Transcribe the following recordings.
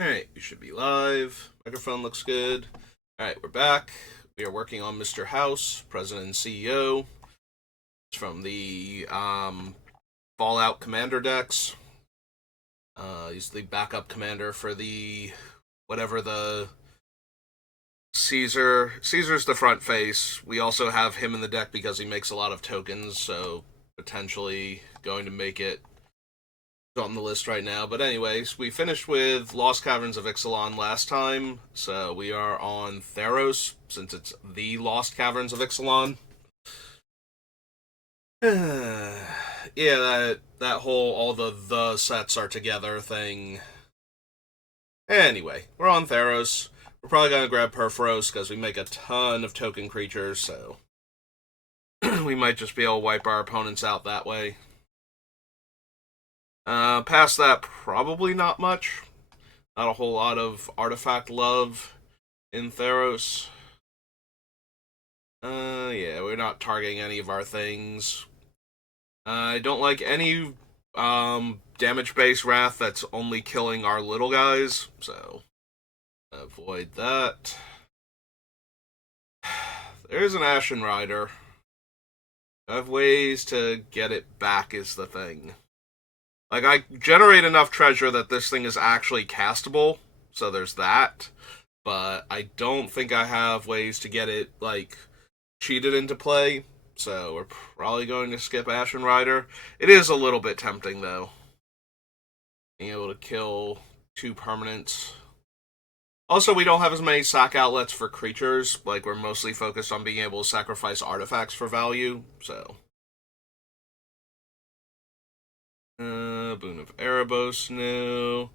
Alright, we should be live. Microphone looks good. Alright, we're back. We are working on Mr. House, President and CEO. It's from the Fallout Commander decks. He's the backup commander for the whatever the Caesar. Caesar's the front face. We also have him in the deck because he makes a lot of tokens, so potentially going to make it on the list right now. But anyways, we finished with Lost Caverns of Ixalan last time, so we are on Theros, since it's the Lost Caverns of Ixalan. Yeah, that whole all the sets are together thing. Anyway, we're on Theros. We're probably gonna grab Perforos because we make a ton of token creatures, so we might just be able to wipe our opponents out that way. Past that, probably not much. Not a whole lot of artifact love in Theros. Yeah, we're not targeting any of our things. I don't like any damage-based Wrath that's only killing our little guys, so avoid that. There's an Ashen Rider. I have ways to get it back is the thing. Like, I generate enough treasure that this thing is actually castable, so there's that. But I don't think I have ways to get it, like, cheated into play, so we're probably going to skip Ashen Rider. It is a little bit tempting, though. Being able to kill 2 permanents. Also, we don't have as many sack outlets for creatures. Like, we're mostly focused on being able to sacrifice artifacts for value, so... Boon of Erebos new.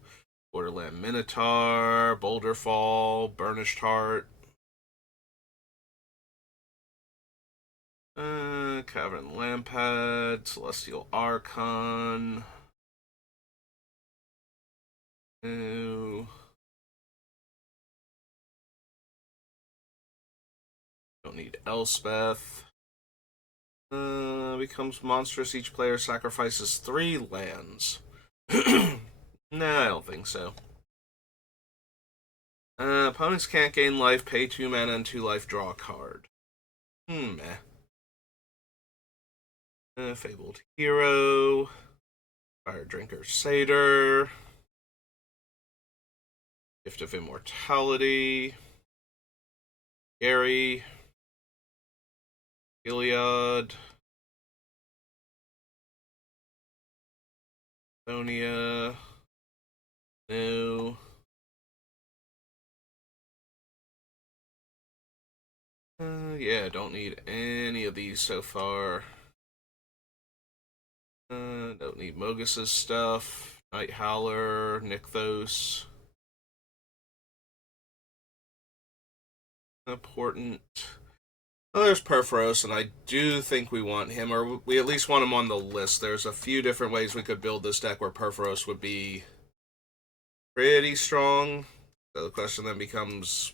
Borderland Minotaur, Boulderfall, Burnished Heart. Cavern Lampad, Celestial Archon. New. Don't need Elspeth. Becomes monstrous. Each player sacrifices 3 lands. Nah, I don't think so. Opponents can't gain life, pay 2 mana and 2 life, draw a card. Meh. Fabled Hero. Fire Drinker Satyr. Gift of Immortality. Gary. Iliad. Sonia. No. Yeah, don't need any of these so far. Don't need Mogus's stuff. Night Howler, Nykthos. Important. Well, there's Perforos, and I do think we want him, or we at least want him on the list. There's a few different ways we could build this deck where Perforos would be pretty strong. So the question then becomes,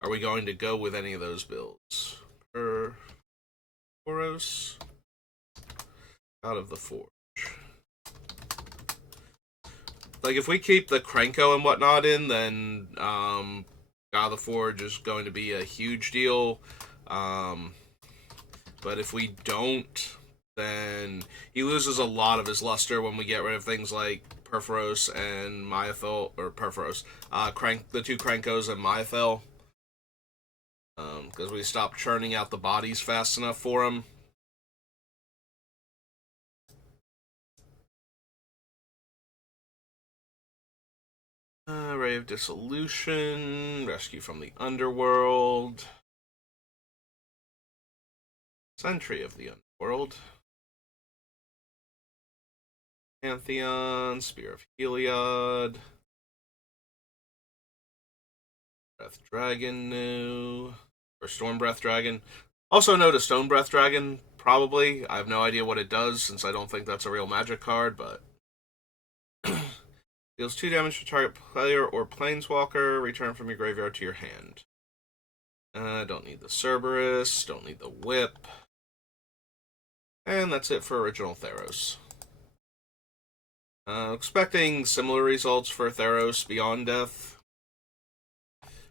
are we going to go with any of those builds? Perforos? Out of the Forge. Like, if we keep the Krenko and whatnot in, then God of the Forge is going to be a huge deal. But if we don't, then he loses a lot of his luster when we get rid of things like Perforos and Myethel, or Perforos, the 2 Krenkos and Myethel. Because we stop churning out the bodies fast enough for him. Ray of Dissolution, Rescue from the Underworld, Sentry of the Underworld, Pantheon, Spear of Heliod, Breath Dragon new, or Storm Breath Dragon. Also no to Stone Breath Dragon, probably. I have no idea what it does, since I don't think that's a real magic card, but... Deals 2 damage to target player or planeswalker. Return from your graveyard to your hand. Don't need the Cerberus. Don't need the Whip. And that's it for original Theros. Expecting similar results for Theros Beyond Death.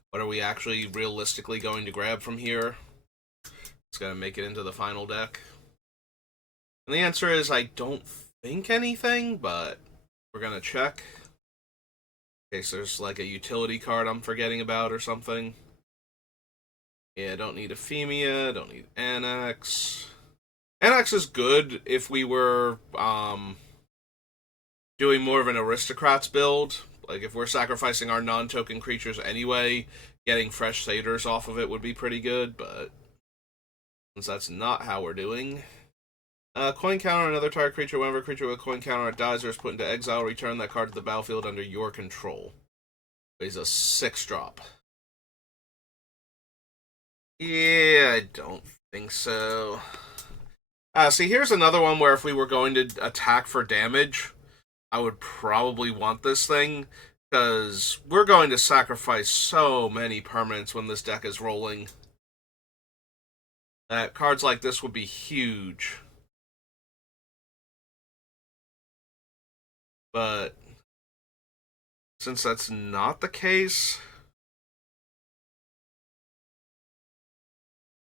What are we actually realistically going to grab from here? It's going to make it into the final deck. And the answer is I don't think anything, but we're going to check. In case there's like a utility card I'm forgetting about or something. Yeah, don't need Ephemia, don't need Annex. Annex is good if we were doing more of an Aristocrats build. Like, if we're sacrificing our non-token creatures anyway, getting fresh satyrs off of it would be pretty good, but since that's not how we're doing. Coin counter, another target creature. Whenever a creature with a coin counter dies or is put into exile, return that card to the battlefield under your control. He's a 6-drop. Yeah, I don't think so. See, here's another one where if we were going to attack for damage, I would probably want this thing, because we're going to sacrifice so many permanents when this deck is rolling. That cards like this would be huge. But since that's not the case,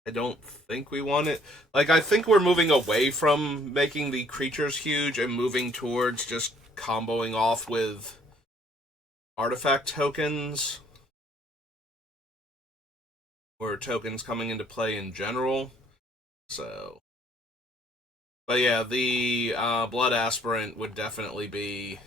I don't think we want it. Like, I think we're moving away from making the creatures huge and moving towards just comboing off with artifact tokens. Or tokens coming into play in general. So. But yeah, the Blood Aspirant would definitely be.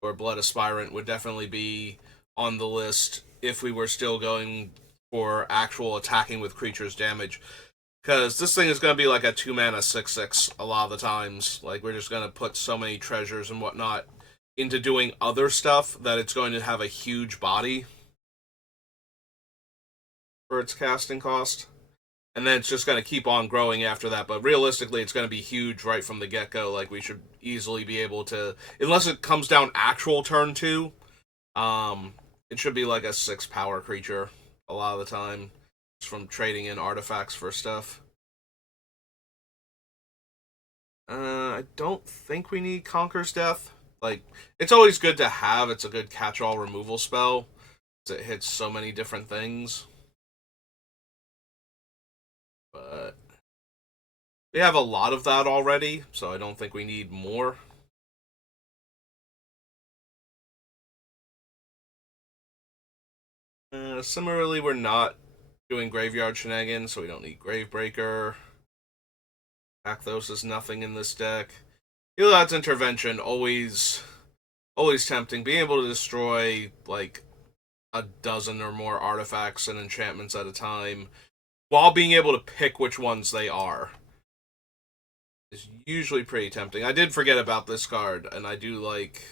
Or Blood Aspirant would definitely be on the list if we were still going for actual attacking with creatures damage. Because this thing is going to be like a 2-mana 6/6 a lot of the times. Like, we're just going to put so many treasures and whatnot into doing other stuff that it's going to have a huge body for its casting cost. And then it's just going to keep on growing after that. But realistically, it's going to be huge right from the get-go. Like, we should easily be able to... Unless it comes down actual turn 2, it should be like a 6-power creature a lot of the time. Just from trading in artifacts for stuff. I don't think we need Conquer's Death. Like, it's always good to have. It's a good catch-all removal spell. It hits so many different things. But we have a lot of that already, so I don't think we need more. Similarly, we're not doing Graveyard Shenanigans, so we don't need Gravebreaker. Pathos is nothing in this deck. Elad's Intervention, always tempting. Being able to destroy, like, a dozen or more artifacts and enchantments at a time, while being able to pick which ones they are, is usually pretty tempting. I did forget about this card, and I do like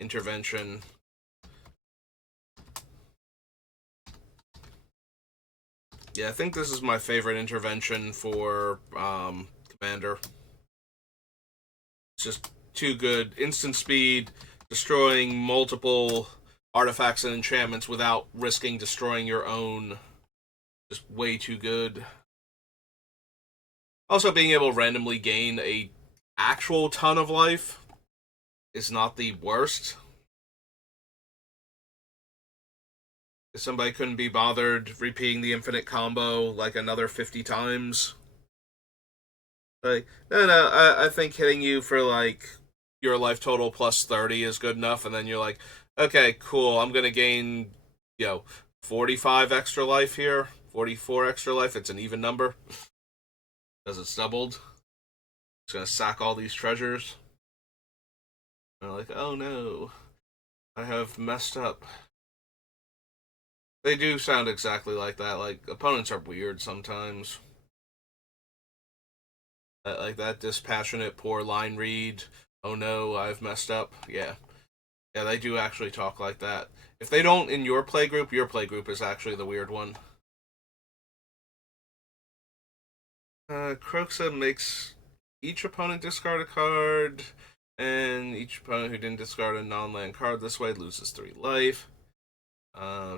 Intervention. Yeah, I think this is my favorite intervention for Commander. It's just too good. Instant speed, destroying multiple artifacts and enchantments without risking destroying your own. Just way too good. Also, being able to randomly gain a actual ton of life is not the worst. If somebody couldn't be bothered repeating the infinite combo like another 50 times. Like, no, I think hitting you for like your life total plus 30 is good enough, and then you're like, okay, cool, I'm gonna gain, 45 extra life here, 44 extra life, it's an even number. Because it's doubled. It's gonna sack all these treasures. And they're like, oh no, I have messed up. They do sound exactly like that. Like, opponents are weird sometimes. Like that dispassionate, poor line read. Oh no, I've messed up. Yeah. Yeah, they do actually talk like that. If they don't in your playgroup is actually the weird one. Kroxa makes each opponent discard a card, and each opponent who didn't discard a non-land card this way loses 3 life.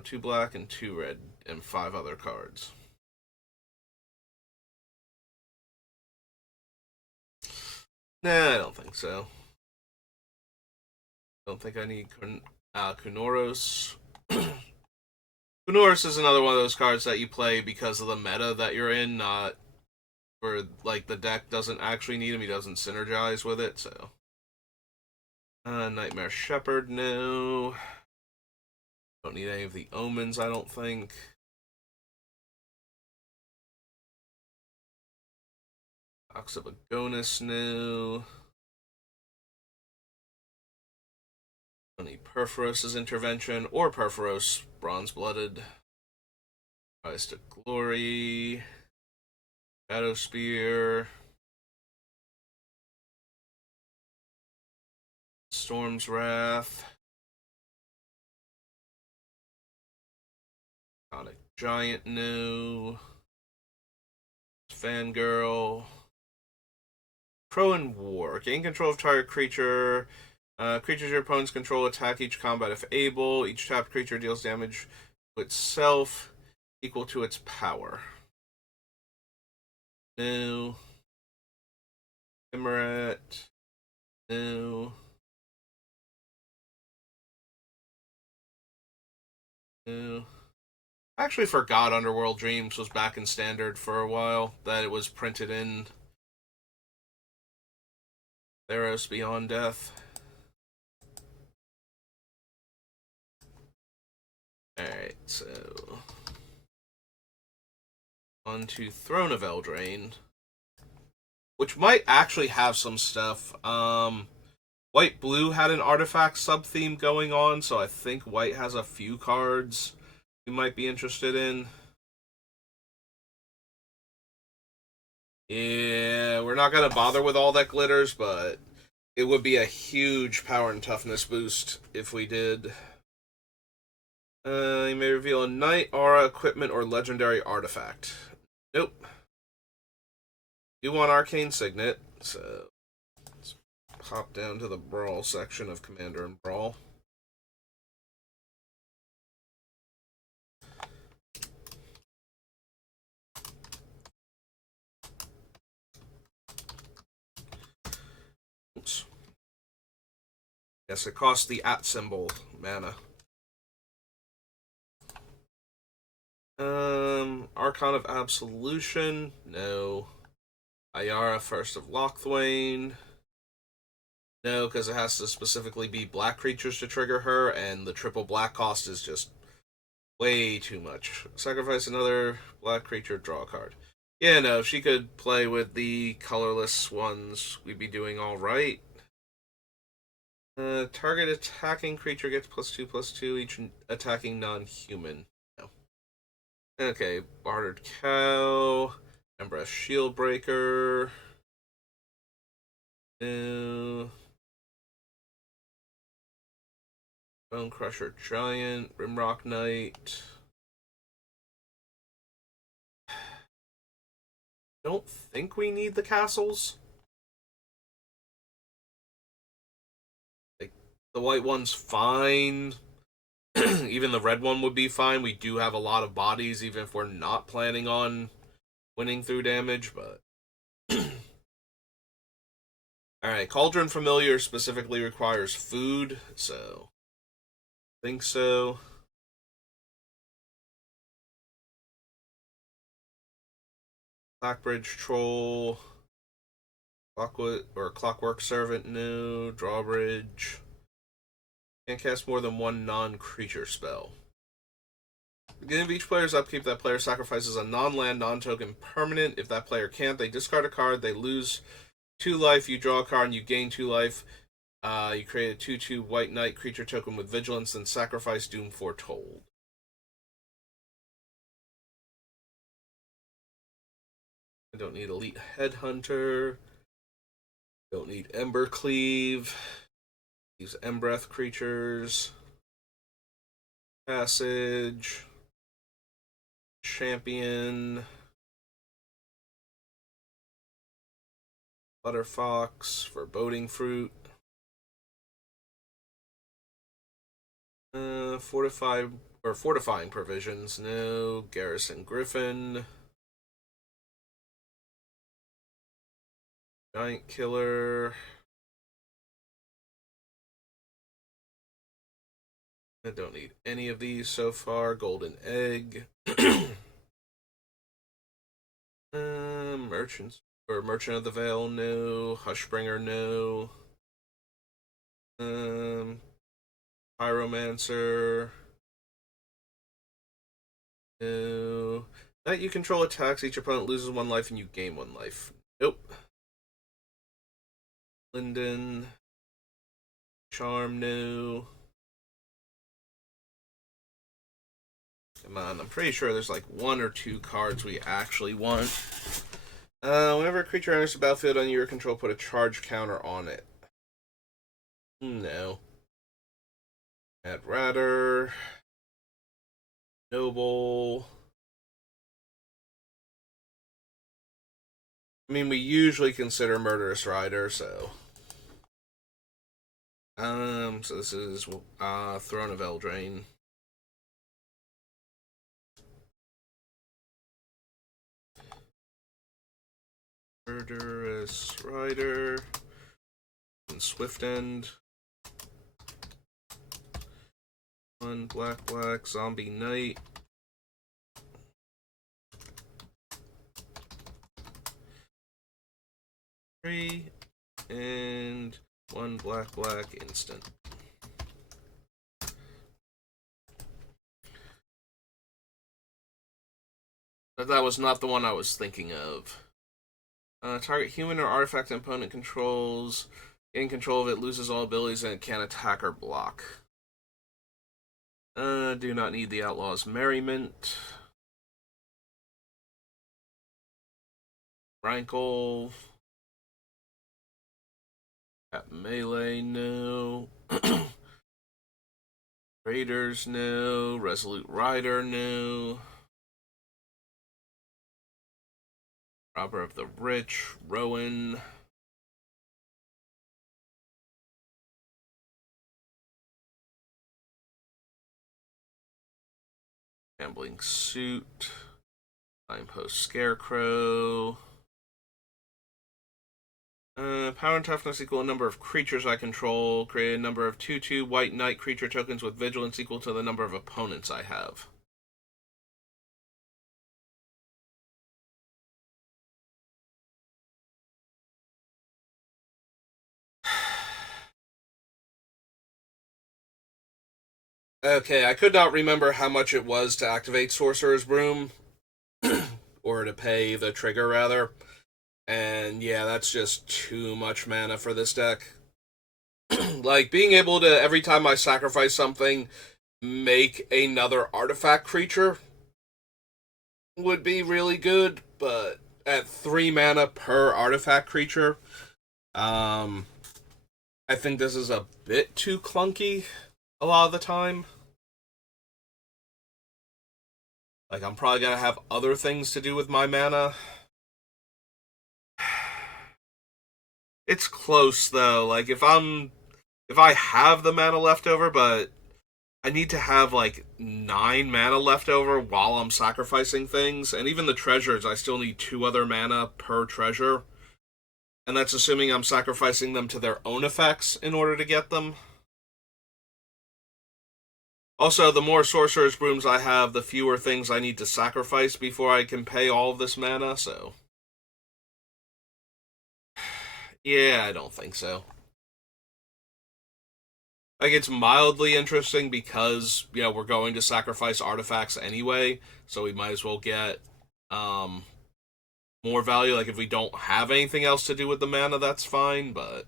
2 black and 2 red, and 5 other cards. Nah, I don't think so. Don't think I need Kunoros. Kunoros is another one of those cards that you play because of the meta that you're in, not where like the deck doesn't actually need him. He doesn't synergize with it. So, Nightmare Shepherd, no. Don't need any of the omens, I don't think. Ox of Agonis, no. Don't need Perforos' intervention or Perforos, Bronze Blooded. Rise to Glory. Shadow Spear. Storm's Wrath. Sonic Giant, no. Fangirl. Pro and War. Gain control of target creature. Creatures your opponents control attack each combat if able. Each tapped creature deals damage to itself equal to its power. No. Emirat. No. No. I actually forgot Underworld Dreams was back in Standard for a while. That it was printed in Theros Beyond Death. Alright, so on to Throne of Eldraine, which might actually have some stuff. White Blue had an artifact sub theme going on, so I think White has a few cards you might be interested in. Yeah, we're not gonna bother with all that glitters, but it would be a huge power and toughness boost if we did. You may reveal a knight, aura, equipment, or legendary artifact. Nope. You want Arcane Signet, so let's pop down to the Brawl section of Commander and Brawl. Oops. Yes, it costs the @ symbol mana. Archon of Absolution, no. Ayara, First of Locthwain, no, because it has to specifically be black creatures to trigger her, and the triple black cost is just way too much. Sacrifice another black creature, draw a card. Yeah, no, if she could play with the colorless ones, we'd be doing alright. Target attacking creature gets +2/+2, each attacking non-human. No. Okay, Bartered Cow, Embrace Shieldbreaker. No. Bone Crusher Giant, Rimrock Knight. Don't think we need the castles. Like, the white one's fine. Even the red one would be fine. We do have a lot of bodies, even if we're not planning on winning through damage, but. Alright, Cauldron Familiar specifically requires food, so. Think so. Blackbridge Troll. Clockwork Servant, no. Drawbridge. Can't cast more than one non-creature spell. Beginning of each player's upkeep, that player sacrifices a non-land, non-token permanent. If that player can't, they discard a card, they lose 2 life, you draw a card, and you gain 2 life. You create a 2/2 White Knight creature token with Vigilance, then sacrifice Doom Foretold. I don't need Elite Headhunter. Don't need Embercleave. Use Embereth creatures. Passage. Champion. Butterfox. Foreboding Fruit. Fortifying Provisions. No. Garrison Griffin. Giant Killer. I don't need any of these so far. Golden Egg. Merchant of the Veil, no. Hushbringer, no. Pyromancer. No. That you control attacks, each opponent loses 1 life and you gain 1 life. Nope. Linden. Charm, no. Come on, I'm pretty sure there's like 1 or 2 cards we actually want. Whenever a creature enters the battlefield on your control, put a charge counter on it. No. Add Ratter. Noble. I mean, we usually consider Murderous Rider, so. So this is Throne of Eldraine. Murderous Rider. And Swift End. 1 black, Zombie Knight. Three, and 1 black instant. But that was not the one I was thinking of. Target human or artifact opponent controls. Gain control of it, loses all abilities, and it can't attack or block. Do not need the Outlaw's Merriment. Rankle. At Melee, no. Raiders, no. Resolute Rider, no. Robber of the Rich, Rowan. Gambling Suit. Signpost Scarecrow. Power and toughness equal a number of creatures I control. Create a number of 2/2 white knight creature tokens with vigilance equal to the number of opponents I have. Okay, I could not remember how much it was to activate Sorcerer's Broom. Or to pay the trigger, rather. And yeah, that's just too much mana for this deck. Like, being able to, every time I sacrifice something, make another artifact creature would be really good, but at 3 mana per artifact creature, I think this is a bit too clunky a lot of the time. Like, I'm probably gonna have other things to do with my mana. It's close though. Like, if I have the mana left over, but I need to have like 9 mana left over while I'm sacrificing things, and even the treasures, I still need 2 other mana per treasure. And that's assuming I'm sacrificing them to their own effects in order to get them. Also, the more Sorcerer's Brooms I have, the fewer things I need to sacrifice before I can pay all of this mana, so. Yeah, I don't think so. Like, it's mildly interesting because, yeah, we're going to sacrifice artifacts anyway, so we might as well get more value. Like, if we don't have anything else to do with the mana, that's fine, but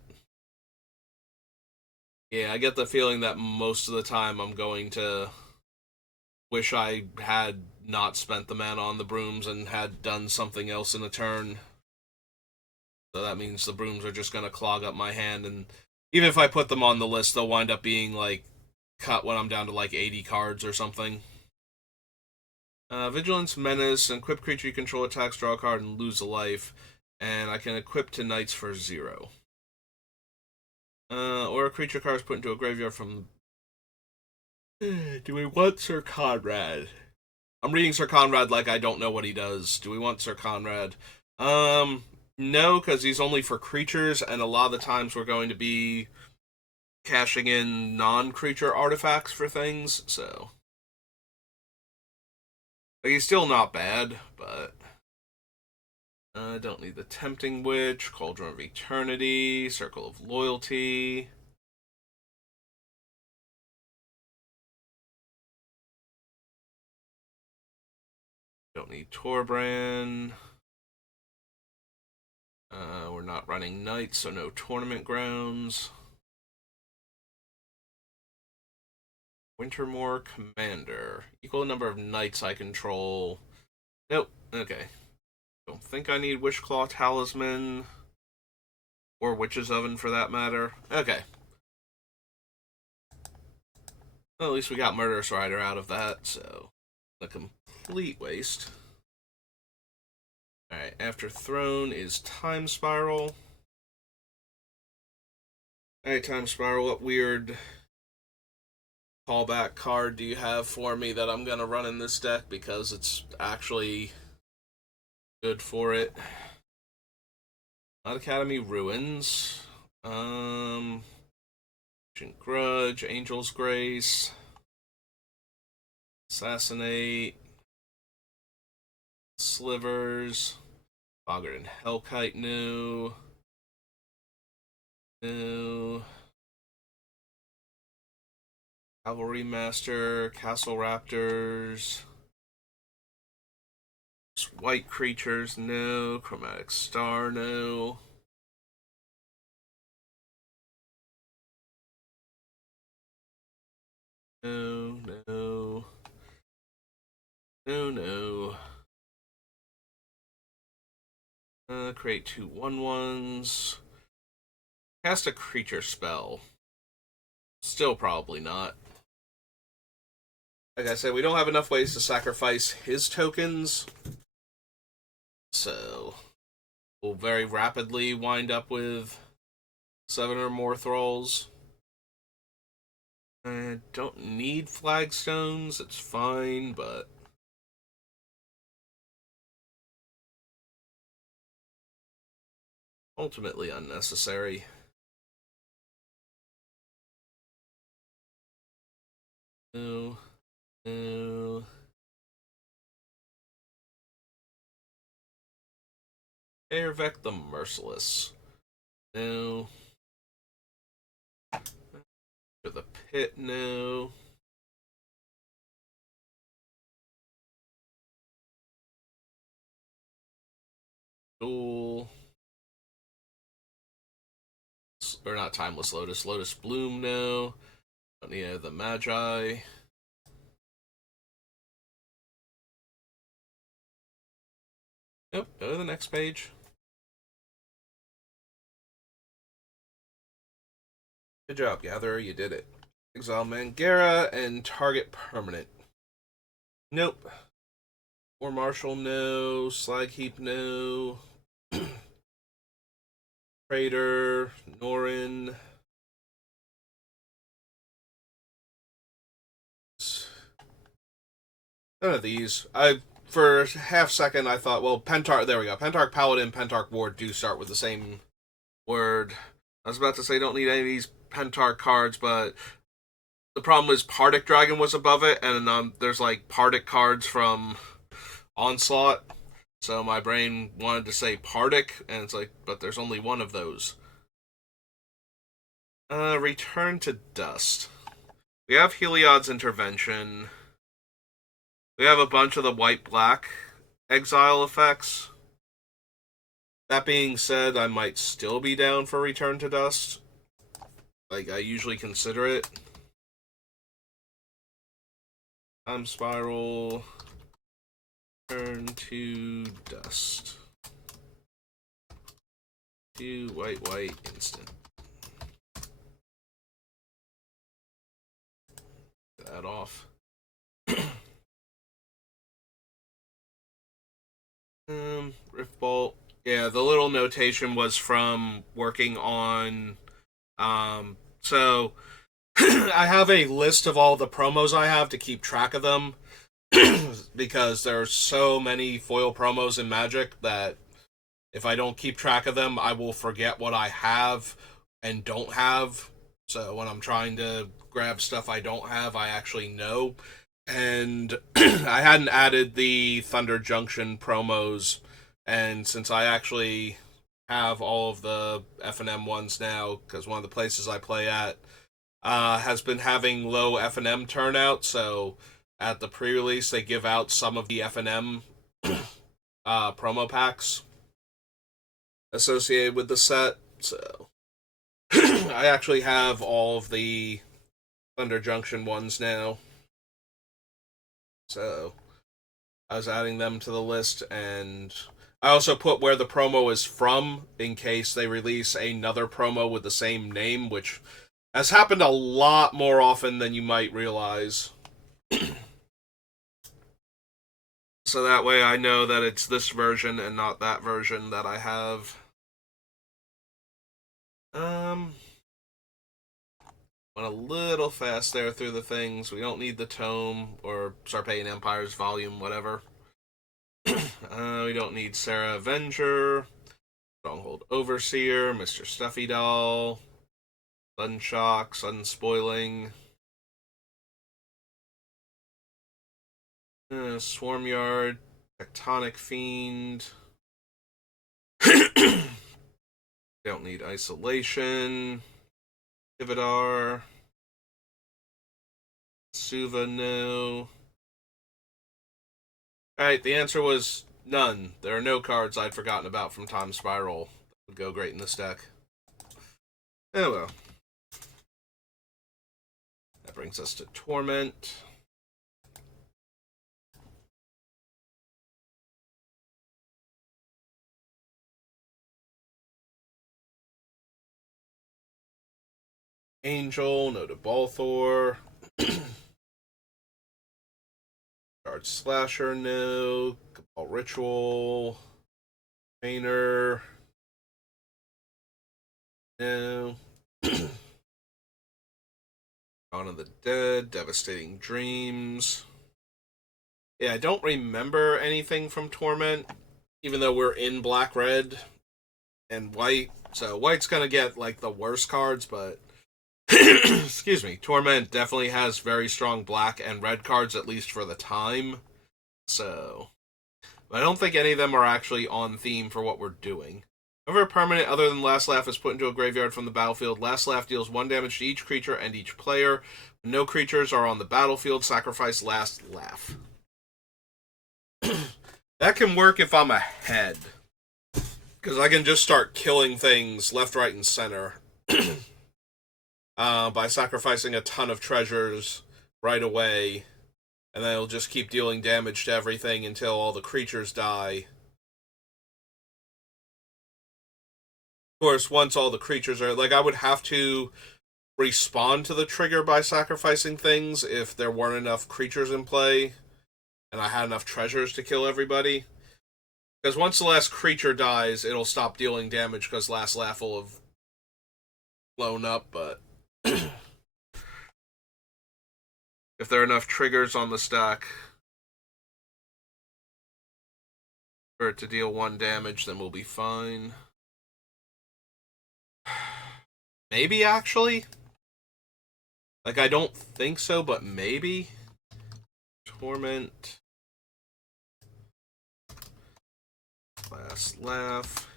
yeah, I get the feeling that most of the time I'm going to wish I had not spent the mana on the brooms and had done something else in a turn. So that means the brooms are just going to clog up my hand, and even if I put them on the list, they'll wind up being, like, cut when I'm down to, like, 80 cards or something. Vigilance, Menace, and equip creature you control attacks, draw a card, and lose a life. And I can equip to Knights for 0. Or a creature card is put into a graveyard from... Do we want Sir Conrad? I'm reading Sir Conrad like I don't know what he does. Do we want Sir Conrad? No, because he's only for creatures, and a lot of the times we're going to be cashing in non-creature artifacts for things, so... Like, he's still not bad, but... I don't need the Tempting Witch, Cauldron of Eternity, Circle of Loyalty... Don't need Torbrand. We're not running Knights, so no Tournament Grounds. Wintermoor Commander. Equal number of Knights I control. Nope. Okay. Don't think I need Wishclaw Talisman. Or Witch's Oven, for that matter. Okay. Well, at least we got Murderous Rider out of that, so... a complete waste. Alright, after Throne is Time Spiral. Alright, Time Spiral, what weird callback card do you have for me that I'm gonna run in this deck because it's actually good for it? Not Academy Ruins. Ancient Grudge, Angel's Grace, Assassinate, Slivers, Boggart and Hellkite, no. Cavalry Master, Castle Raptors, White Creatures, no. Chromatic Star, no. No, no. No. Create 2 1/1s. Cast a creature spell. Still probably not. Like I said, we don't have enough ways to sacrifice his tokens. So, we'll very rapidly wind up with 7 or more Thralls. I don't need Flagstones, it's fine, but... ultimately unnecessary. No. Airvec the Merciless. No. For the Pit, no. Duel. Or not Timeless Lotus. Lotus Bloom, no. Don't need the Magi. Nope, go to the next page. Good job, Gatherer, you did it. Exile Mangara and target permanent. Nope. War Marshal, no. Slag Heap, no. Praetor, Norin. None of these. For a half second, I thought, well, Pentarch, there we go. Pentarch Paladin, Pentarch Ward do start with the same word. I was about to say don't need any of these Pentarch cards, but the problem is Pardic Dragon was above it, and there's like Pardic cards from Onslaught. So my brain wanted to say Pardic, and it's like, but there's only one of those. Return to Dust. We have Heliod's Intervention. We have a bunch of the white-black exile effects. That being said, I might still be down for Return to Dust. Like, I usually consider it. Time Spiral. Turn to Dust. 2 white, instant. Get that off. Rift Bolt. Yeah, the little notation was from working on... so... I have a list of all the promos I have to keep track of them. Because there's so many foil promos in Magic that If I don't keep track of them, I will forget what I have and don't have. So when I'm trying to grab stuff I don't have, I actually know. And I hadn't added the Thunder Junction promos, and since I actually have all of the F&M ones now, because one of the places I play at has been having low F&M turnout, so at the pre-release they give out some of the F&M promo packs associated with the set. So I actually have all of the Thunder Junction ones now. So I was adding them to the list, and I also put where the promo is from in case they release another promo with the same name, which has happened a lot more often than you might realize. So that way I know that it's this version and not that version that I have. Went a little fast there through the things. We don't need the tome or Sarpeian Empire's volume, whatever. We don't need Sarah Avenger, Stronghold Overseer, Mr. Stuffy Doll, Sunshock, Sunspoiling, Swarmyard, Tectonic Fiend. Don't need Isolation, Ivadar, Suva, no. Alright, the answer was none. There are no cards I'd forgotten about from Time Spiral that would go great in this deck. Oh well. That brings us to Torment. Angel, no to Balthor. Charge Slasher, no. Cabal Ritual. Painter. No. Dawn of the Dead, Devastating Dreams. Yeah, I don't remember anything from Torment, even though we're in black, red, and white. So white's gonna get like the worst cards, but excuse me, Torment definitely has very strong black and red cards, at least for the time. So, but I don't think any of them are actually on theme for what we're doing. Whenever a permanent other than Last Laugh is put into a graveyard from the battlefield, Last Laugh deals 1 damage to each creature and each player. When no creatures are on the battlefield, sacrifice Last Laugh. That can work if I'm ahead, because I can just start killing things left, right, and center by sacrificing a ton of treasures right away, and then it'll just keep dealing damage to everything until all the creatures die. Of course, once all the creatures are... Like, I would have to respond to the trigger by sacrificing things if there weren't enough creatures in play, and I had enough treasures to kill everybody. Because once the last creature dies, it'll stop dealing damage because Last Laugh will have blown up, but... if there are enough triggers on the stack for it to deal 1 damage, then we'll be fine. Maybe, actually? Like, I don't think so, but maybe? Torment. Last Laugh.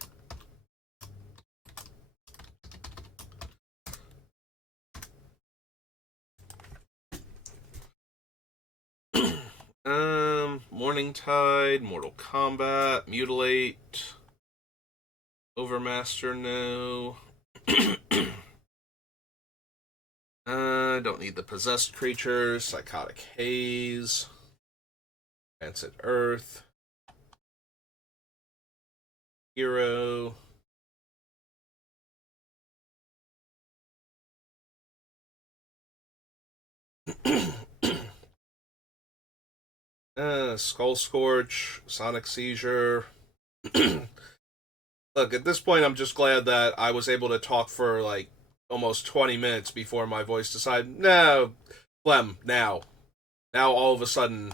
Morning Tide, Mortal Kombat, Mutilate, Overmaster, no. Don't need the possessed creatures, Psychotic Haze, Rancid Earth, Hero, Skull Scorch, Sonic Seizure. Look, at this point, I'm just glad that I was able to talk for like almost 20 minutes before my voice decided, no, phlegm, now. Now, all of a sudden,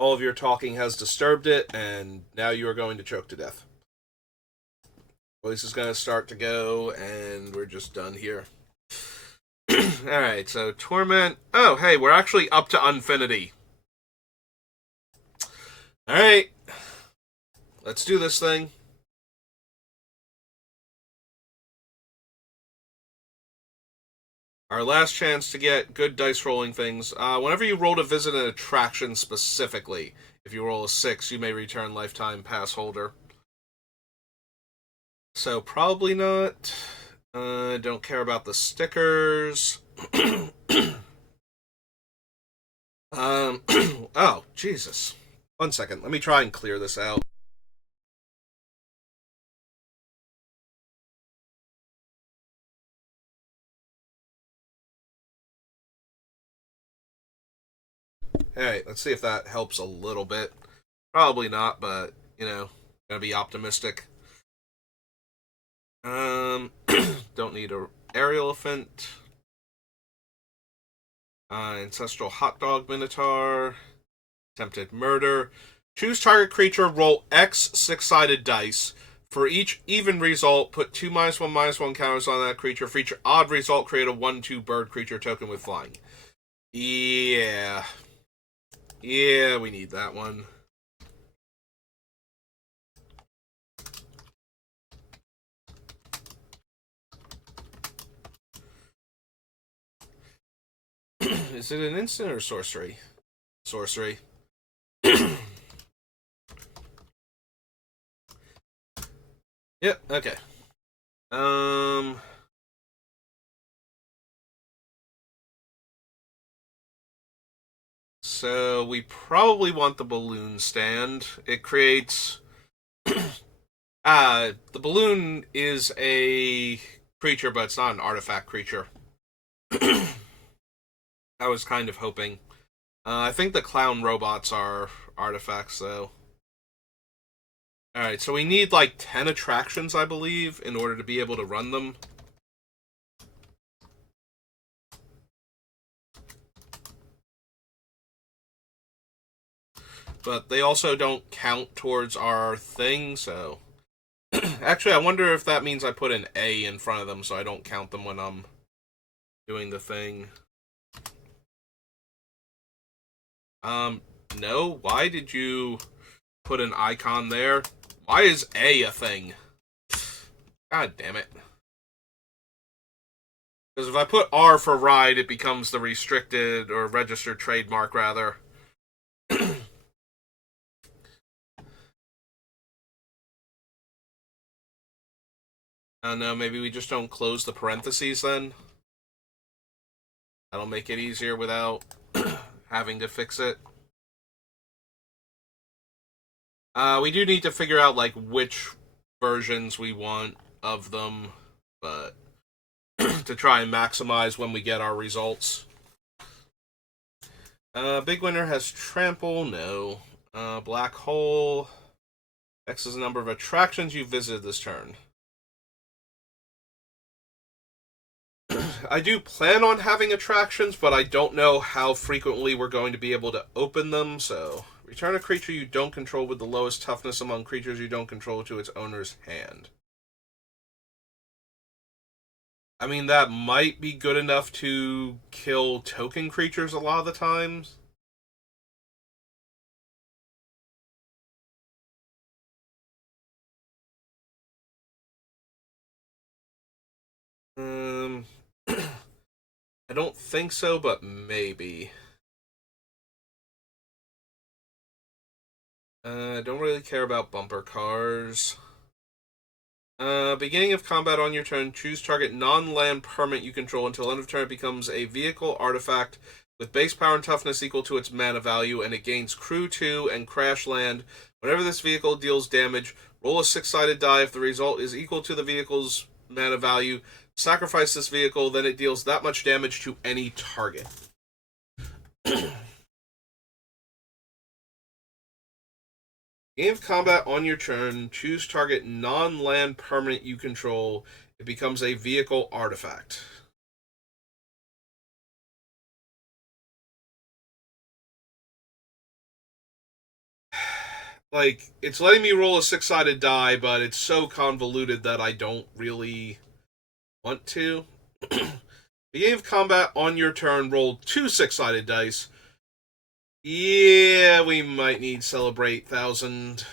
All of your talking has disturbed it, and now you are going to choke to death. Voice is going to start to go, and we're just done here. Alright, so Torment. Oh, hey, we're actually up to Unfinity. Alright. Let's do this thing. Our last chance to get good dice rolling things. Whenever you roll to visit an attraction specifically, if you roll a 6, you may return lifetime pass holder. So probably not. Don't care about the stickers. Oh, Jesus. 1 second. Let me try and clear this out. Alright, let's see if that helps a little bit. Probably not, but, gotta be optimistic. Don't need a aerial elephant. Ancestral hot dog minotaur. Attempted murder. Choose target creature, roll X 6-sided dice. For each even result, put 2 -1/-1 counters on that creature. For each odd result, create a 1/2 bird creature token with flying. Yeah. Yeah, we need that one. Is it an instant or sorcery? Sorcery. Yep, okay. So we probably want the balloon stand. It creates the balloon is a creature, but it's not an artifact creature. I was kind of hoping. I think the clown robots are artifacts, though. Alright, so we need like 10 attractions, I believe, in order to be able to run them. But they also don't count towards our thing, so... Actually, I wonder if that means I put an A in front of them so I don't count them when I'm doing the thing. No? Why did you put an icon there? Why is A a thing? God damn it. Because if I put R for ride, it becomes the restricted or registered trademark, rather. I don't know, maybe we just don't close the parentheses then? That'll make it easier without having to fix it. We do need to figure out, like, which versions we want of them, but to try and maximize when we get our results. Big Winner has Trample, no. Black Hole. X is the number of attractions you visited this turn. I do plan on having attractions, but I don't know how frequently we're going to be able to open them, so... Return a creature you don't control with the lowest toughness among creatures you don't control to its owner's hand. I mean, that might be good enough to kill token creatures a lot of the times. I don't think so, but maybe. Don't really care about bumper cars. Beginning of combat on your turn, choose target non-land permanent you control until end of turn it becomes a vehicle artifact with base power and toughness equal to its mana value, and it gains Crew 2 and Crash Land. Whenever this vehicle deals damage, roll a 6-sided die. If the result is equal to the vehicle's mana value, sacrifice this vehicle, then it deals that much damage to any target. Game of combat on your turn, choose target non-land permanent you control. It becomes a vehicle artifact. like, it's letting me roll a six-sided die, but it's so convoluted that I don't really want to. Beginning of combat on your turn, roll two six-sided dice. Yeah, we might need Celebrate 1,000.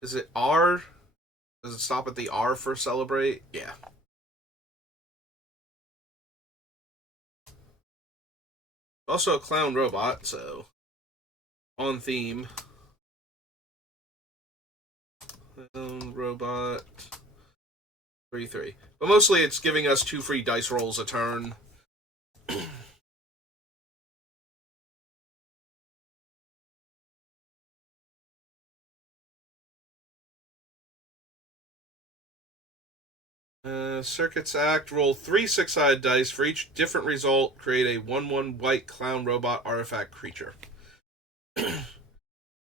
Is it R? Does it stop at the R for Celebrate? Yeah. Also a clown robot, so on theme. Clown robot 3/3. But mostly it's giving us two free dice rolls a turn. Circuits Act. Roll three six-sided dice. For each different result, create a 1/1 white clown robot artifact creature.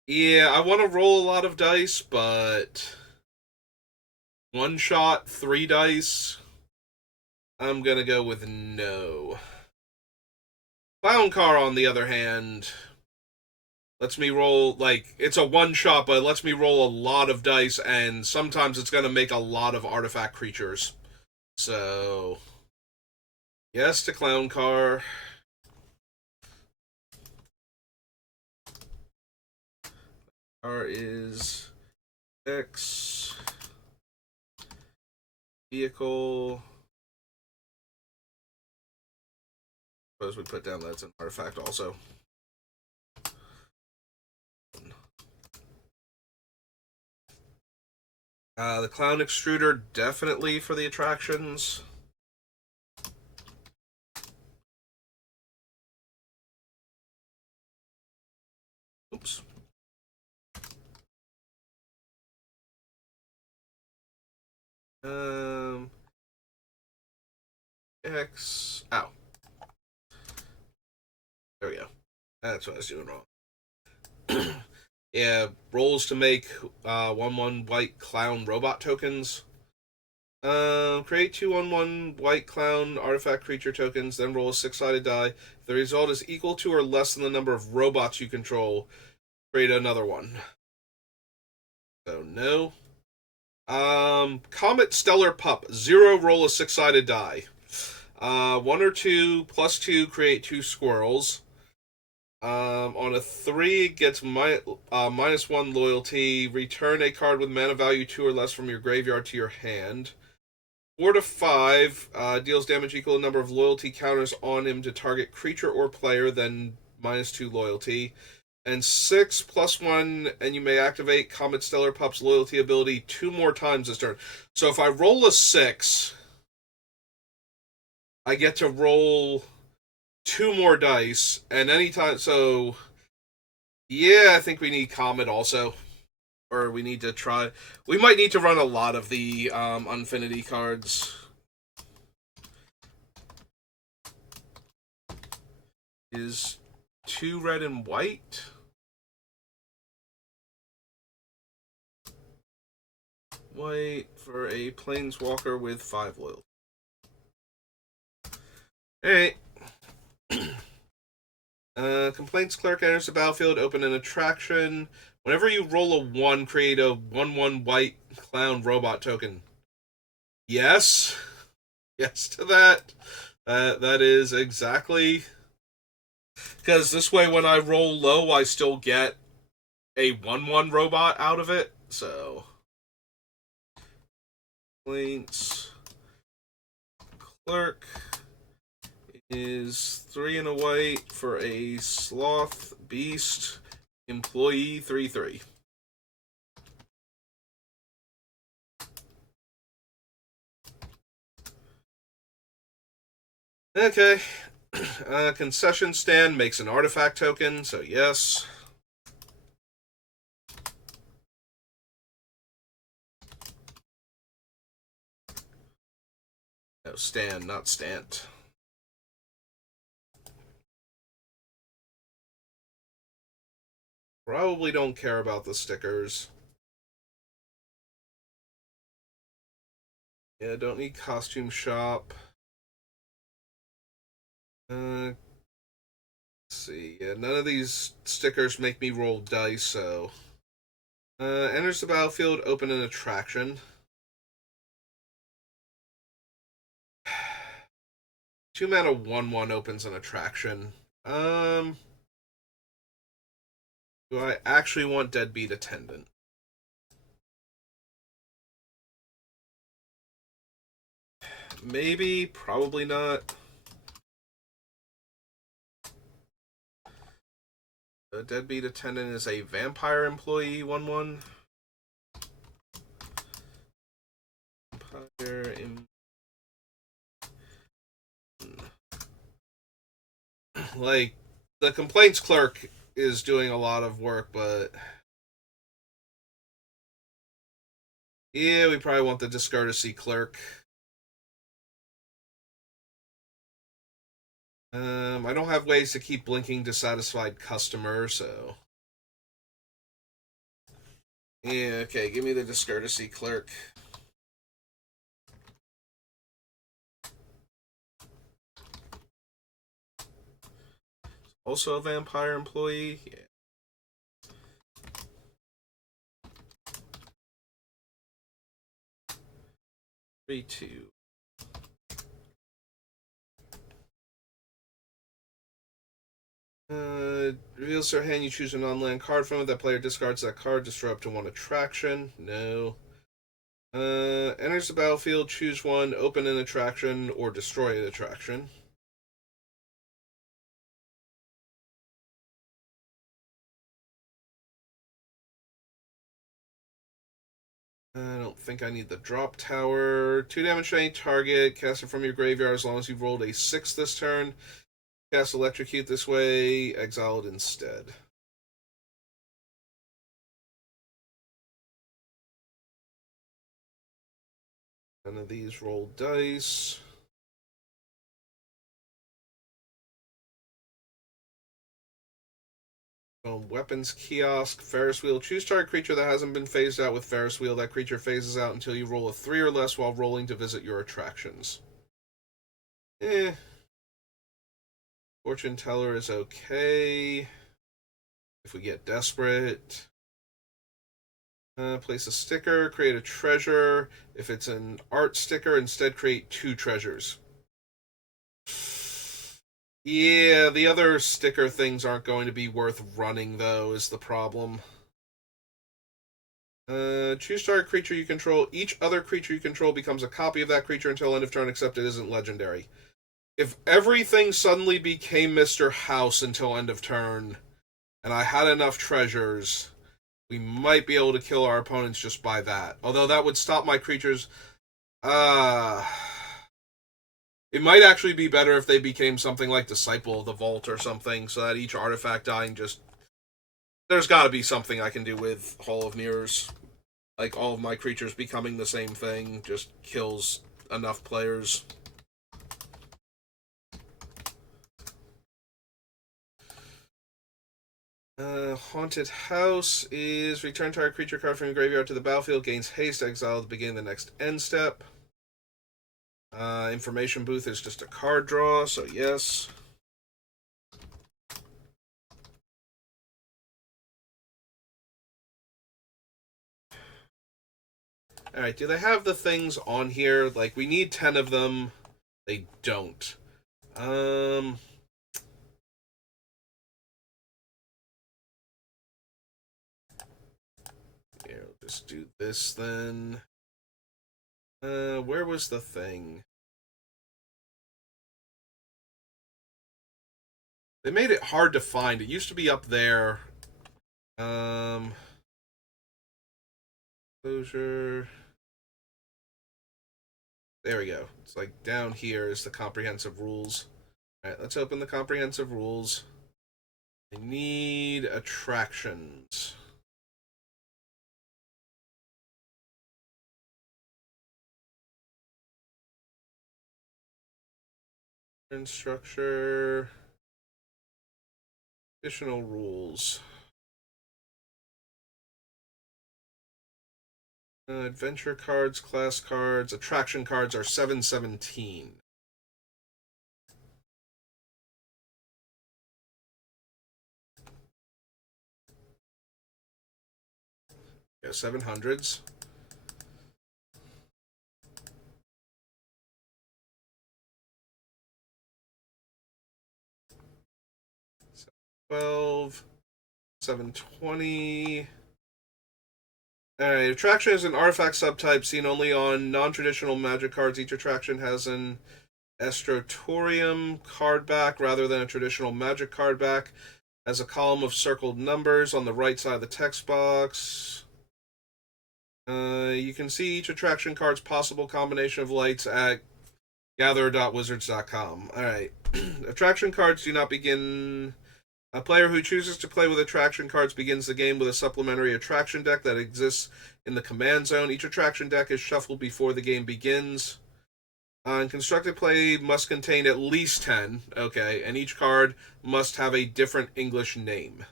Yeah, I want to roll a lot of dice, but one shot, three dice. I'm gonna go with no. Clown Car, on the other hand, lets me roll, like, it's a one shot, but it lets me roll a lot of dice, and sometimes it's gonna make a lot of artifact creatures. So, yes to Clown Car. R is X. Vehicle. Suppose we put down that's an artifact also. The Clown Extruder, definitely for the attractions. Oops. X. Ow. There we go. That's what I was doing wrong. Yeah, rolls to make 1/1 white clown robot tokens. Create 2/1 white clown artifact creature tokens, then roll a six-sided die. If the result is equal to or less than the number of robots you control, create another one. So, no. Comet Stellar Pup. 0, roll a six-sided die. 1 or 2, plus 2, create 2 squirrels. On a 3, gets -1 loyalty. Return a card with mana value 2 or less from your graveyard to your hand. 4 to 5, deals damage equal to the number of loyalty counters on him to target creature or player, then -2 loyalty. And 6 +1, and you may activate Comet Stellar Pup's loyalty ability 2 more times this turn. So if I roll a 6, I get to roll 2 more dice, and anytime. So, yeah, I think we need Comet also. Or we need to try. We might need to run a lot of the Unfinity cards. Is 2 red and white? White for a Planeswalker with 5 loyalty. Alright. Complaints Clerk enters the battlefield, open an attraction. Whenever you roll a 1, create a 1/1 white clown robot token. Yes. Yes to that. That is exactly. Because this way, when I roll low, I still get a 1/1 robot out of it. So. Complaints Clerk is 3 and a white for a Sloth Beast Employee 3/3. Okay. Concession Stand makes an artifact token, so yes. No, stand, not stant. Probably don't care about the stickers. Yeah, don't need Costume Shop. Let's see. Yeah, none of these stickers make me roll dice, so. Enters the battlefield, open an attraction. 2 mana 1/1 opens an attraction. Do I actually want Deadbeat Attendant? Maybe, probably not. The Deadbeat Attendant is a vampire employee 1/1. Vampire in. Like, the complaints clerk is doing a lot of work, but. Yeah, we probably want the discourtesy clerk. I don't have ways to keep blinking dissatisfied customer, so. Yeah, okay, give me the discourtesy clerk. Also a vampire employee? Yeah. 3/2. Reveals their hand, you choose a non-land card from it. That player discards that card, destroy up to 1 attraction. No. Enters the battlefield, choose one, open an attraction, or destroy an attraction. I don't think I need the drop tower. 2 damage to any target. Cast it from your graveyard as long as you've rolled a 6 this turn. Cast Electrocute this way. Exile it instead. None of these roll dice. Weapons kiosk, Ferris wheel. Choose target creature that hasn't been phased out with Ferris wheel. That creature phases out until you roll a 3 or less while rolling to visit your attractions. Fortune teller is okay. If we get desperate. Place a sticker, create a treasure. If it's an art sticker, instead create 2 treasures. Yeah, the other sticker things aren't going to be worth running, though, is the problem. Choose target creature you control. Each other creature you control becomes a copy of that creature until end of turn, except it isn't legendary. If everything suddenly became Mr. House until end of turn, and I had enough treasures, we might be able to kill our opponents just by that. Although that would stop my creatures. It might actually be better if they became something like Disciple of the Vault or something, so that each artifact dying just. There's gotta be something I can do with Hall of Mirrors. Like, all of my creatures becoming the same thing just kills enough players. Haunted House is return target creature card from your graveyard to the battlefield, gains haste, exile at the beginning of the next end step. Information Booth is just a card draw, so yes. Alright, do they have the things on here? Like, we need 10 of them. They don't. Here, we'll just do this then. Where was the thing? They made it hard to find. It used to be up there. Closure. There we go. It's like down here is the comprehensive rules. Alright, let's open the comprehensive rules. I need attractions. Structure. Additional rules. Adventure cards, class cards, attraction cards are 717. Yeah, 700s. $12, $720. Alright, attraction is an artifact subtype seen only on non-traditional magic cards. Each attraction has an Astrotorium card back rather than a traditional magic card back. Has a column of circled numbers on the right side of the text box. You can see each attraction card's possible combination of lights at gatherer.wizards.com. Alright. Attraction cards do not begin. A player who chooses to play with attraction cards begins the game with a supplementary attraction deck that exists in the command zone. Each attraction deck is shuffled before the game begins. And constructed play must contain at least 10. Okay, and each card must have a different English name.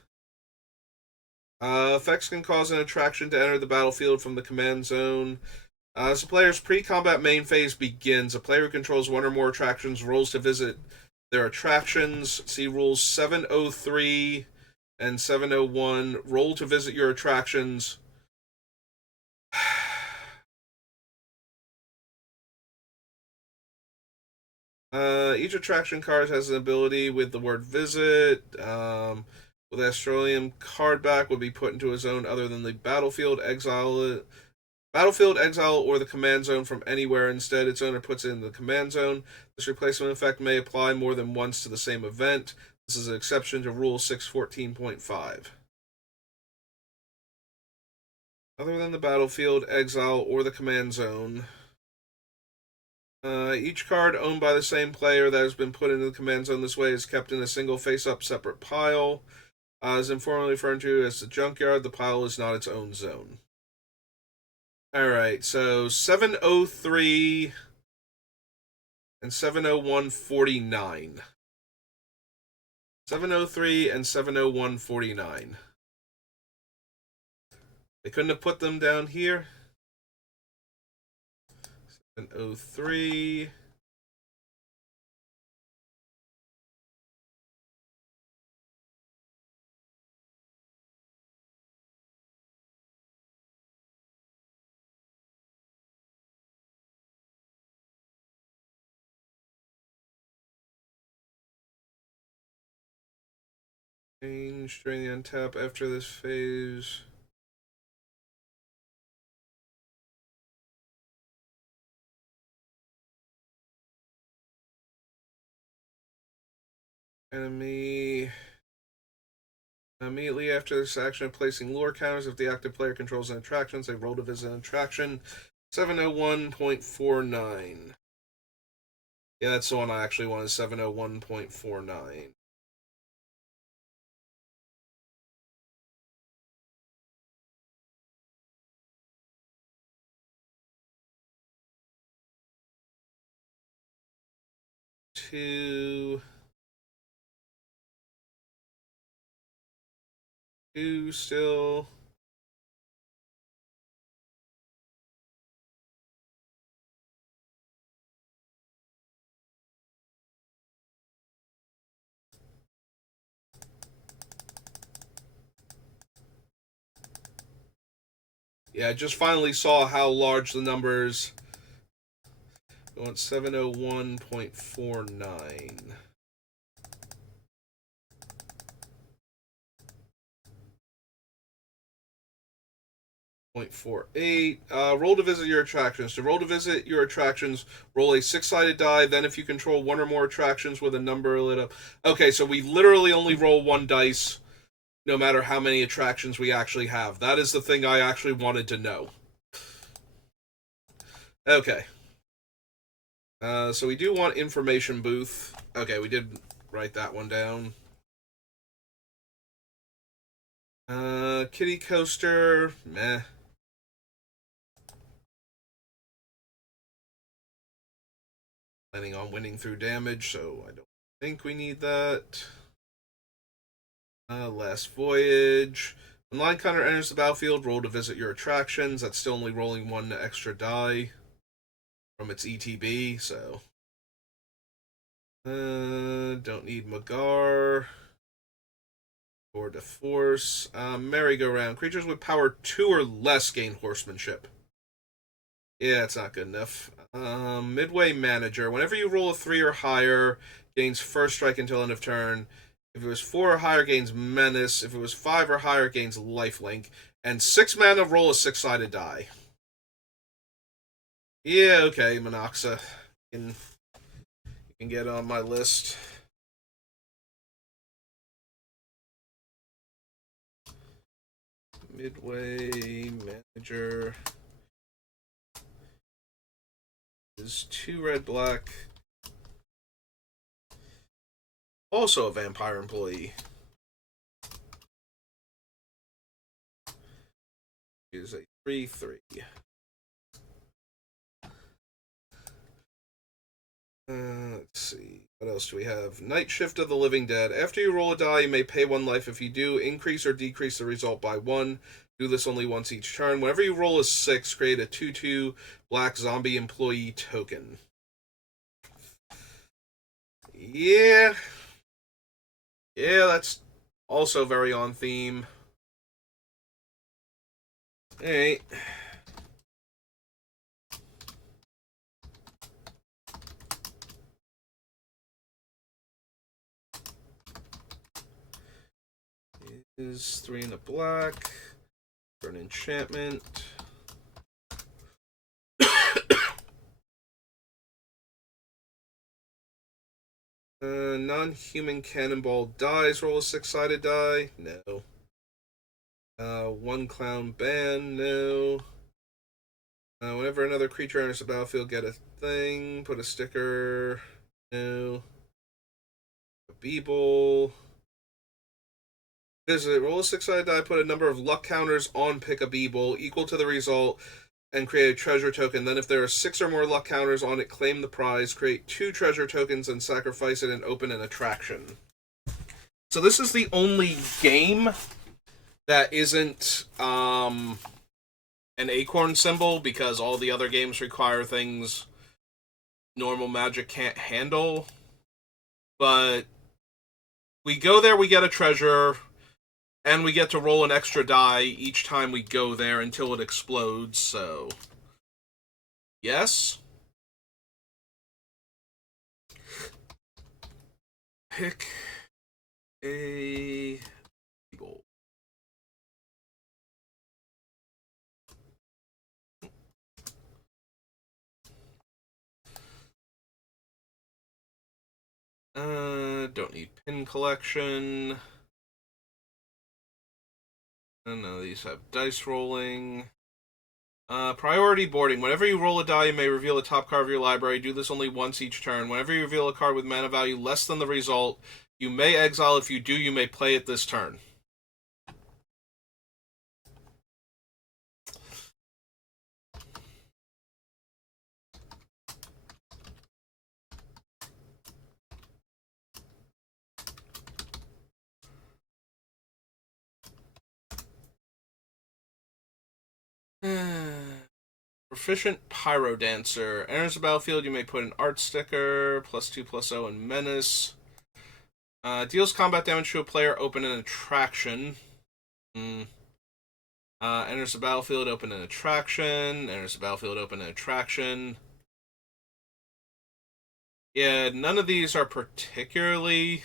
Effects can cause an attraction to enter the battlefield from the command zone. As the player's pre-combat main phase begins, a player who controls one or more attractions rolls to visit their attractions. See rules 703 and 701. Roll to visit your attractions. Each attraction card has an ability with the word visit. With Astralium card back would be put into a zone other than the battlefield, exile, or the command zone from anywhere. Instead, its owner puts it in the command zone. This replacement effect may apply more than once to the same event. This is an exception to Rule 614.5. Other than the battlefield, exile, or the command zone. Each card owned by the same player that has been put into the command zone this way is kept in a single face-up separate pile. As informally referred to as the junkyard, the pile is not its own zone. Alright, so 703 and 701.49. 703 and 701.49. They couldn't have put them down here. 703. Change during the untap after this phase. Enemy. Immediately after this action of placing lore counters, if the active player controls an attraction, they roll to visit an attraction. 701.49. Yeah, that's the one I actually wanted, 701.49. Two still. Yeah, I just finally saw how large the numbers. I want 701.49. 0.48. Roll to visit your attractions. To roll to visit your attractions, roll a six-sided die. Then, if you control one or more attractions with a number lit up. Okay, so we literally only roll one dice, no matter how many attractions we actually have. That is the thing I actually wanted to know. Okay. So we do want information booth. Okay, we did write that one down. Kitty coaster, meh. Planning on winning through damage, so I don't think we need that. Last voyage. When line counter enters the battlefield, roll to visit your attractions. That's still only rolling one extra die from its ETB, so. Don't need Magar. Tour de Force. Merry-Go-Round. Creatures with power 2 or less gain horsemanship. Yeah, it's not good enough. Midway Manager. Whenever you roll a 3 or higher, gains first strike until end of turn. If it was 4 or higher, gains Menace. If it was 5 or higher, gains Lifelink. And 6 mana, roll a 6-sided die. Yeah, okay, Monoxa. You can get on my list. Midway Manager is 2 red black. Also a vampire employee. Is a 3/3. Let's see. What else do we have? Night Shift of the Living Dead. After you roll a die, you may pay 1 life. If you do, increase or decrease the result by 1. Do this only once each turn. Whenever you roll a 6, create a 2/2 black zombie employee token. Yeah. Yeah, that's also very on theme. Alright. Is 3 in the black. For an enchantment. Non-human cannonball dies. Roll a 6-sided die. No. 1 clown ban. No. Whenever another creature enters the battlefield, get a thing. Put a sticker. No. A Beeble. Visit. Roll a 6-sided die. Put a number of luck counters on Pick a Beeble equal to the result, and create a treasure token. Then if there are 6 or more luck counters on it, claim the prize. Create 2 treasure tokens and sacrifice it and open an attraction. So this is the only game that isn't an acorn symbol, because all the other games require things normal Magic can't handle. But we go there, we get a treasure, and we get to roll an extra die each time we go there until it explodes, so... Yes? Pick a... Beeble. Don't need pin collection. None of these have dice rolling. Priority boarding. Whenever you roll a die, you may reveal a top card of your library. Do this only once each turn. Whenever you reveal a card with mana value less than the result, you may exile. If you do, you may play it this turn. Proficient Pyro Dancer. Enters the battlefield, you may put an art sticker, +2/+0 and Menace. Deals combat damage to a player, open an attraction. Enters the battlefield, open an attraction. Enters the battlefield, open an attraction. Yeah, none of these are particularly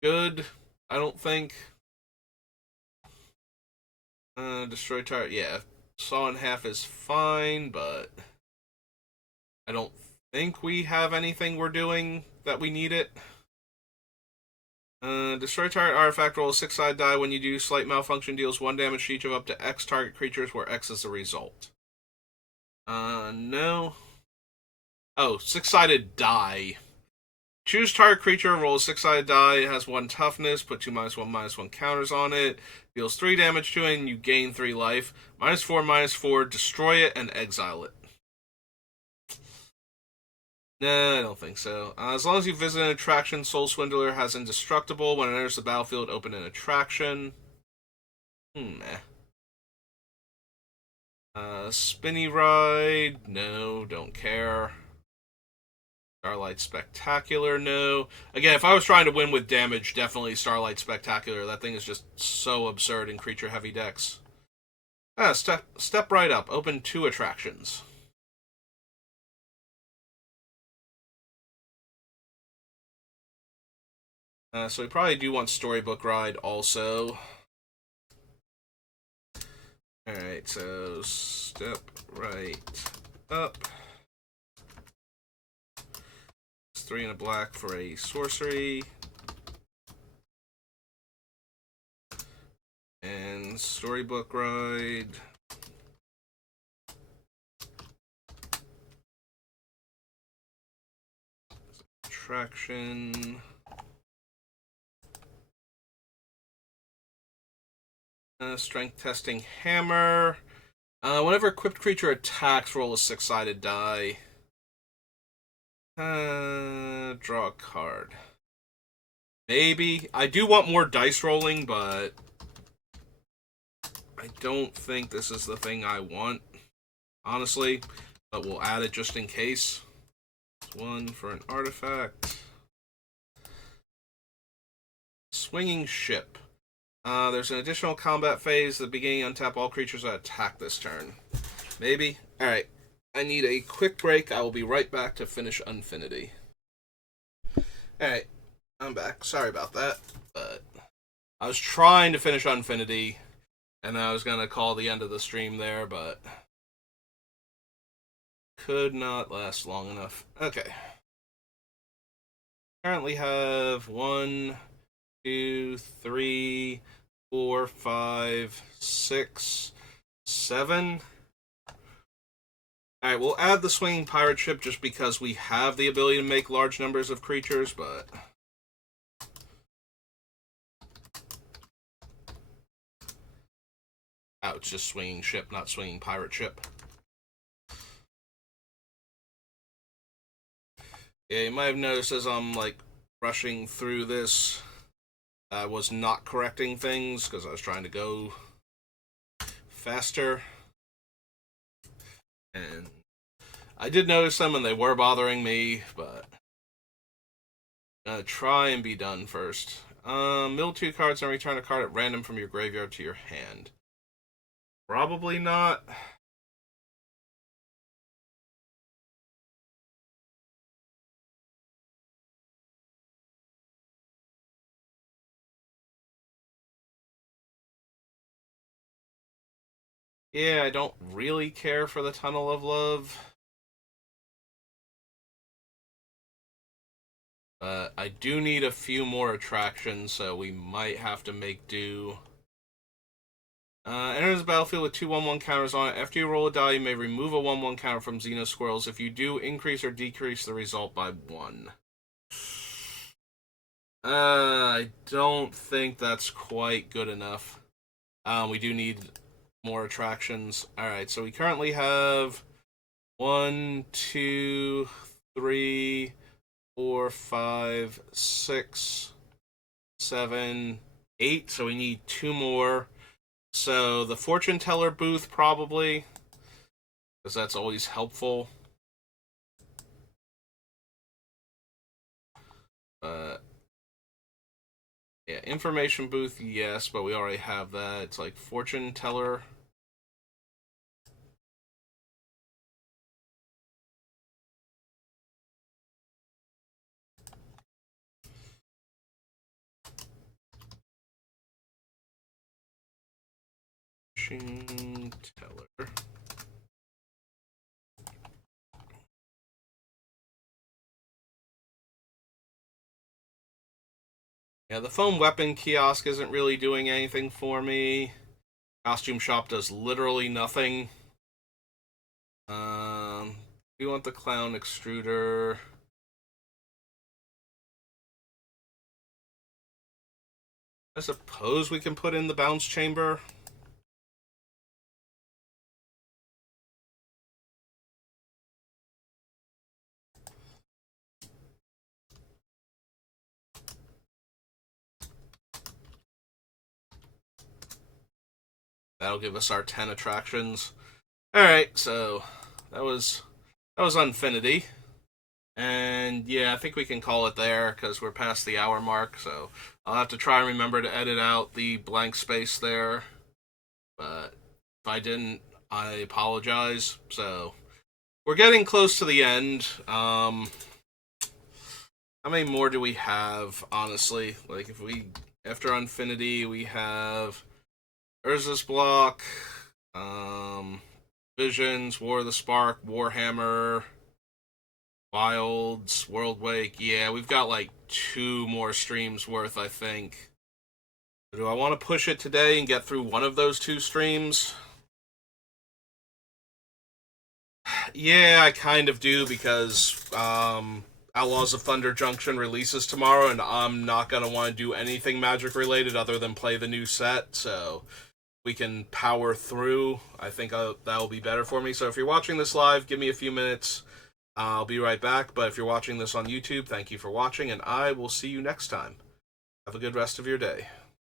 good, I don't think. Destroy target. Yeah, Saw in Half is fine, but I don't think we have anything we're doing that we need it. Destroy target artifact, roll a 6-sided die. When you do, slight malfunction deals 1 damage to each of up to X target creatures, where X is the result. No. Oh, 6-sided die. Choose target creature, roll a 6-sided die. It has 1 toughness, put 2 -1/-1 counters on it. Deals 3 damage to it, and you gain 3 life. -4/-4, destroy it, and exile it. Nah, I don't think so. As long as you visit an attraction, Soul Swindler has Indestructible. When it enters the battlefield, open an attraction. Spinny Ride. No, don't care. Starlight Spectacular, no. Again, if I was trying to win with damage, definitely Starlight Spectacular. That thing is just so absurd in creature heavy decks. Step right up. Open 2 attractions. So we probably do want Storybook Ride also. Alright, so step right up. It's 3 and a black for a sorcery. And Storybook Ride. Attraction. Strength Testing Hammer. Whenever equipped creature attacks, roll a 6-sided die. Draw a card. Maybe. I do want more dice rolling, but I don't think this is the thing I want, honestly. But we'll add it just in case. 1 for an artifact. Swinging Ship. There's an additional combat phase. At the beginning, untap all creatures that attack this turn. Maybe? Alright. I need a quick break. I will be right back to finish Unfinity. Alright. I'm back. Sorry about that. But I was trying to finish Unfinity, and I was going to call the end of the stream there, but could not last long enough. Okay. Currently have 1, 2, 3, 4, 5, 6, 7. Alright, we'll add the Swinging Pirate Ship just because we have the ability to make large numbers of creatures, but oh, it's just Swinging Ship, not Swinging Pirate Ship. Yeah, you might have noticed as I'm, like, rushing through this, I was not correcting things because I was trying to go faster. And I did notice them and they were bothering me, but I'm gonna try and be done first. Mill 2 cards and return a card at random from your graveyard to your hand. Probably not. Yeah, I don't really care for the Tunnel of Love. I do need a few more attractions, so we might have to make do. Enters the battlefield with 2 1/1 counters on it. After you roll a die, you may remove a 1/1 counter from Xeno Squirrels. If you do, increase or decrease the result by 1. I don't think that's quite good enough. We do need more attractions. Alright, so we currently have 1, 2, 3, 4, 5, 6, 7, 8. So we need 2 more. So the Fortune Teller booth, probably, because that's always helpful. Yeah, Information booth, yes, but we already have that. It's like Fortune Teller. Fortune Teller. Yeah, the foam weapon kiosk isn't really doing anything for me. Costume shop does literally nothing. We want the clown extruder. I suppose we can put in the bounce chamber. That'll give us our 10 attractions. Alright, so that was Unfinity. And yeah, I think we can call it there because we're past the hour mark. So I'll have to try and remember to edit out the blank space there. But if I didn't, I apologize. So we're getting close to the end. How many more do we have, honestly? Like, if we, after Infinity, we have Urza's Block, Visions, War of the Spark, Warhammer, Wilds, World Wake. Yeah, we've got like 2 more streams worth, I think. Do I want to push it today and get through one of those 2 streams? Yeah, I kind of do because Outlaws of Thunder Junction releases tomorrow, and I'm not gonna want to do anything Magic related other than play the new set. So we can power through. I think that will be better for me. So if you're watching this live, give me a few minutes. I'll be right back. But if you're watching this on YouTube, thank you for watching, and I will see you next time. Have a good rest of your day.